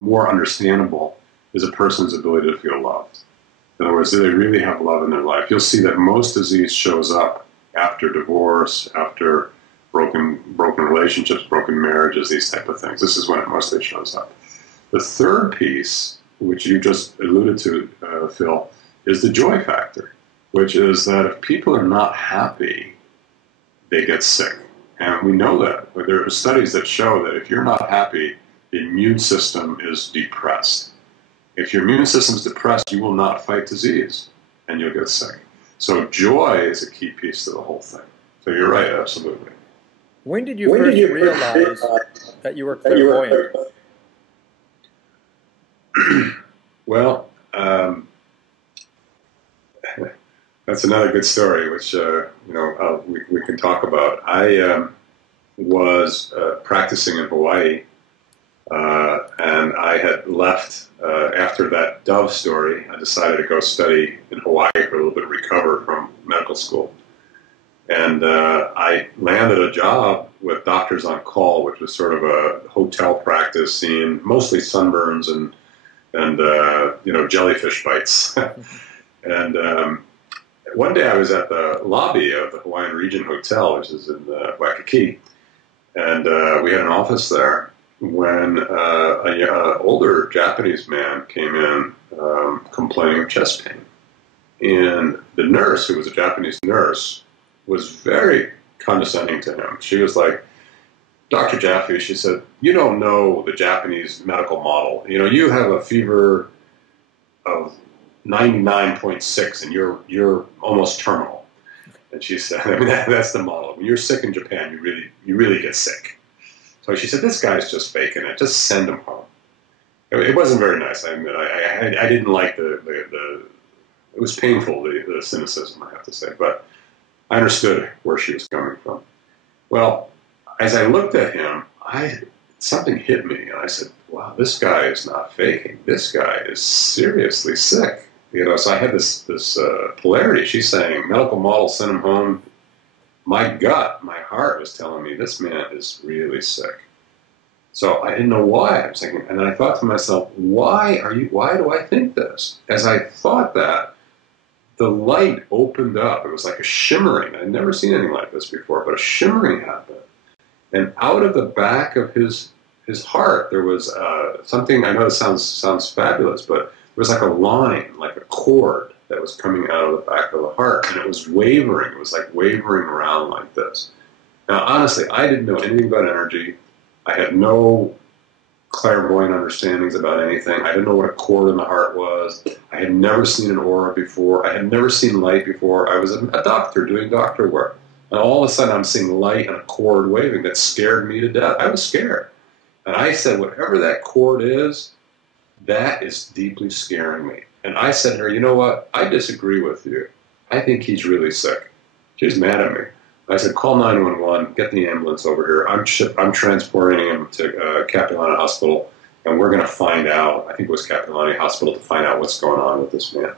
more understandable is a person's ability to feel loved. In other words, do they really have love in their life? You'll see that most disease shows up after divorce, after broken relationships, broken marriages, these type of things. This is when it mostly shows up. The third piece, which you just alluded to, Phil, is the joy factor, which is that if people are not happy, they get sick. And we know that. There are studies that show that if you're not happy, the immune system is depressed. If your immune system is depressed, you will not fight disease, and you'll get sick. So joy is a key piece to the whole thing. So you're right, absolutely. When did you first realize that you were clairvoyant? Well, that's another good story, which we can talk about. I was practicing in Hawaii, and I had left after that dove story. I decided to go study in Hawaii for a little bit, recover from medical school. And I landed a job with Doctors on Call, which was sort of a hotel practice, seeing mostly sunburns and jellyfish bites. And one day I was at the lobby of the Hawaiian Region Hotel, which is in Waikiki, and we had an office there when an older Japanese man came in complaining of chest pain. And the nurse, who was a Japanese nurse, was very condescending to him. She was like, "Dr. Jaffe," she said, "you don't know the Japanese medical model. You know, you have a fever of 99.6 and you're almost terminal." And she said, "I mean, that's the model. When you're sick in Japan, you really get sick." So she said, "This guy's just faking it. Just send him home." It wasn't very nice. I admit, I didn't like it was painful, the cynicism, I have to say, but I understood where she was coming from. Well, as I looked at him, something hit me, and I said, "Wow, this guy is not faking. This guy is seriously sick." You know, so I had this polarity. She's saying, medical model, send him home. My gut, my heart was telling me, this man is really sick. So I didn't know why. I was thinking, and then I thought to myself, why do I think this? As I thought that, the light opened up. It was like a shimmering. I'd never seen anything like this before, but a shimmering happened. And out of the back of his heart, there was something. I know it sounds fabulous, but it was like a line, like a cord that was coming out of the back of the heart, and it was wavering. It was like wavering around like this. Now, honestly, I didn't know anything about energy. I had no clairvoyant understandings about anything. I didn't know what a cord in the heart was. I had never seen an aura before. I had never seen light before. I was a doctor doing doctor work. And all of a sudden I'm seeing light and a cord waving. That scared me to death. I was scared. And I said, whatever that cord is, that is deeply scaring me. And I said to her, "You know what? I disagree with you. I think he's really sick." She was mad at me. I said, "Call 911, get the ambulance over here. I'm transporting him to Capilano Hospital, and we're going to find out." I think it was Capilano Hospital, to find out what's going on with this man.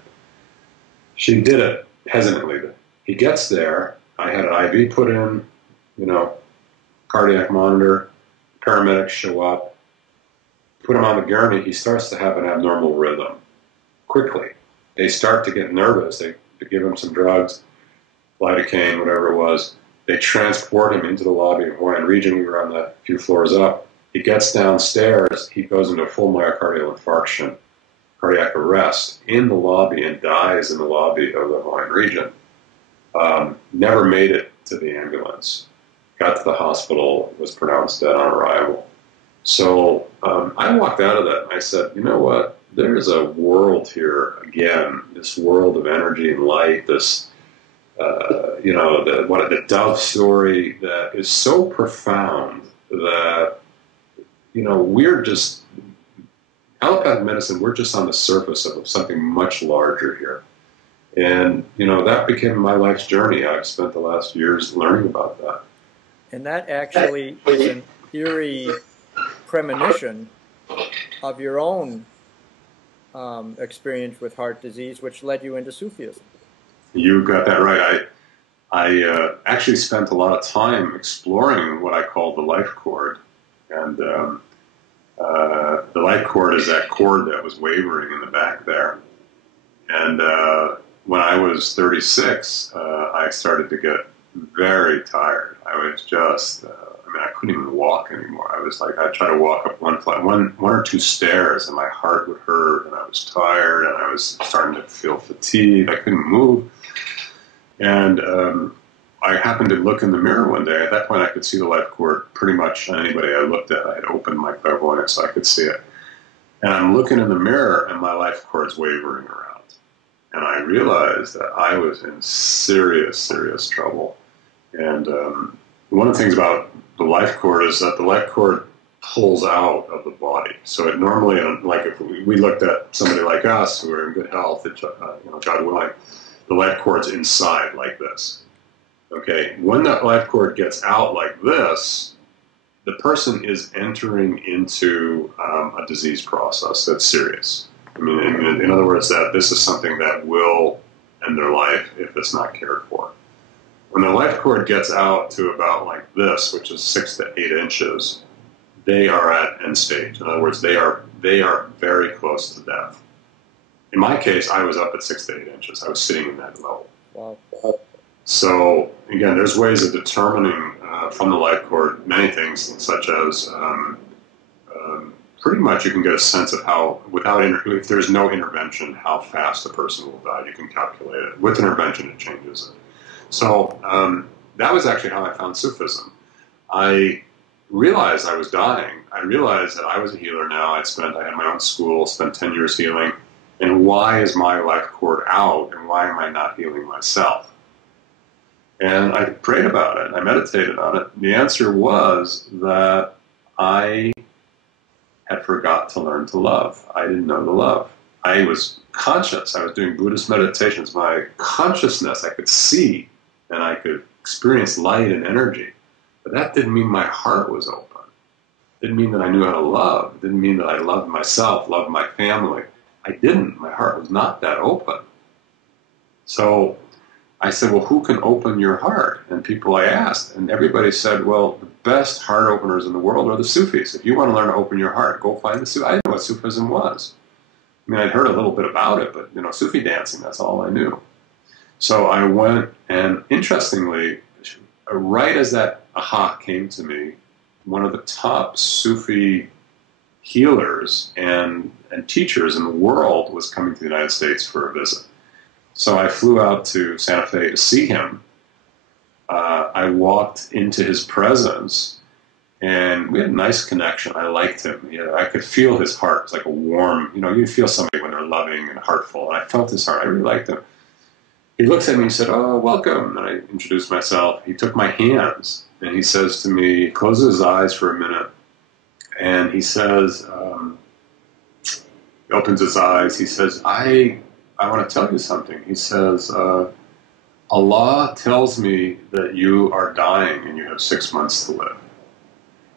She did it hesitantly. He gets there. I had an IV put in, cardiac monitor. Paramedics show up, put him on the gurney. He starts to have an abnormal rhythm quickly. They start to get nervous. They give him some drugs, lidocaine, whatever it was. They transport him into the lobby of Hawaiian Region. We were on the few floors up. He gets downstairs. He goes into a full myocardial infarction, cardiac arrest in the lobby, and dies in the lobby of the Hawaiian Region. Never made it to the ambulance. Got to the hospital, was pronounced dead on arrival. So I walked out of that and I said, "You know what? There's a world here again, this world of energy and light, this, the dove story that is so profound that, we're just, allopathic medicine, we're just on the surface of something much larger here." And, that became my life's journey. I've spent the last years learning about that. And that actually is an eerie premonition of your own experience with heart disease, which led you into Sufism. You got that right. I actually spent a lot of time exploring what I call the life cord. And the life cord is that cord that was wavering in the back there. And when I was 36, I started to get very tired. I was just, I couldn't even walk anymore. I was like, I'd try to walk up one or two stairs, and my heart would hurt, and I was tired, and I was starting to feel fatigued. I couldn't move. And I happened to look in the mirror one day. At that point, I could see the life cord pretty much on anybody I looked at. I had opened my clairvoyance so I could see it. And I'm looking in the mirror, and my life cord's wavering around. And I realized that I was in serious, serious trouble. And one of the things about the life cord is that the life cord pulls out of the body. So it normally, like if we looked at somebody like us who are in good health, God willing, the life cord's inside like this. Okay, when that life cord gets out like this, the person is entering into a disease process that's serious. I mean, in other words, that this is something that will end their life if it's not cared for. When the life cord gets out to about like this, which is 6 to 8 inches, they are at end stage. In other words, they are very close to death. In my case, I was up at 6 to 8 inches. I was sitting in that level. Wow. So again, there's ways of determining from the life cord many things, such as pretty much you can get a sense of how, if there's no intervention, how fast a person will die. You can calculate it. With intervention, it changes it. So that was actually how I found Sufism. I realized I was dying. I realized that I was a healer now. I had my own school, spent 10 years healing. And why is my life cord out, and why am I not healing myself? And I prayed about it. I meditated on it. The answer was that I had forgot to learn to love. I didn't know the love. I was conscious. I was doing Buddhist meditations. My consciousness, I could see, and I could experience light and energy. But that didn't mean my heart was open. It didn't mean that I knew how to love. It didn't mean that I loved myself, loved my family. I didn't. My heart was not that open. So I said, well, who can open your heart? And people I asked, and everybody said, well, the best heart openers in the world are the Sufis. If you want to learn to open your heart, go find the Sufis. I didn't know what Sufism was. I mean, I'd heard a little bit about it, but, Sufi dancing, that's all I knew. So I went, and interestingly, right as that aha came to me, one of the top Sufi healers and teachers in the world was coming to the United States for a visit. So I flew out to Santa Fe to see him. I walked into his presence, and we had a nice connection. I liked him. I could feel his heart. It's like a warm, you feel somebody when they're loving and heartful. And I felt his heart. I really liked him. He looks at me and said, oh, welcome. And I introduced myself. He took my hands, and he says to me, he closes his eyes for a minute, and he says, he opens his eyes. He says, I want to tell you something. He says, Allah tells me that you are dying and you have 6 months to live.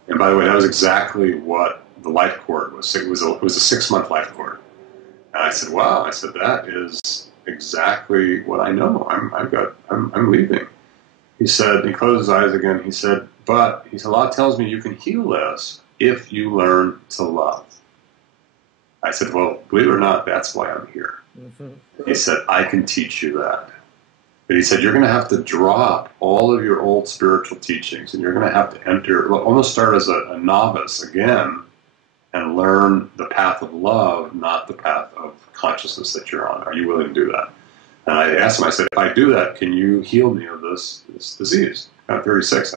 And by the way, that was exactly what the life cord was. It was a 6-month life cord. And I said, wow. I said, that is exactly what I know. I'm leaving. He said, he closed his eyes again. He said, Allah tells me you can heal this if you learn to love. I said, well, believe it or not, that's why I'm here. Mm-hmm. He said, I can teach you that. But he said, you're going to have to drop all of your old spiritual teachings, and you're going to have to almost start as a novice again and learn the path of love, not the path of consciousness that you're on. Are you willing to do that? And I asked him, I said, if I do that, can you heal me of this disease? I'm 36.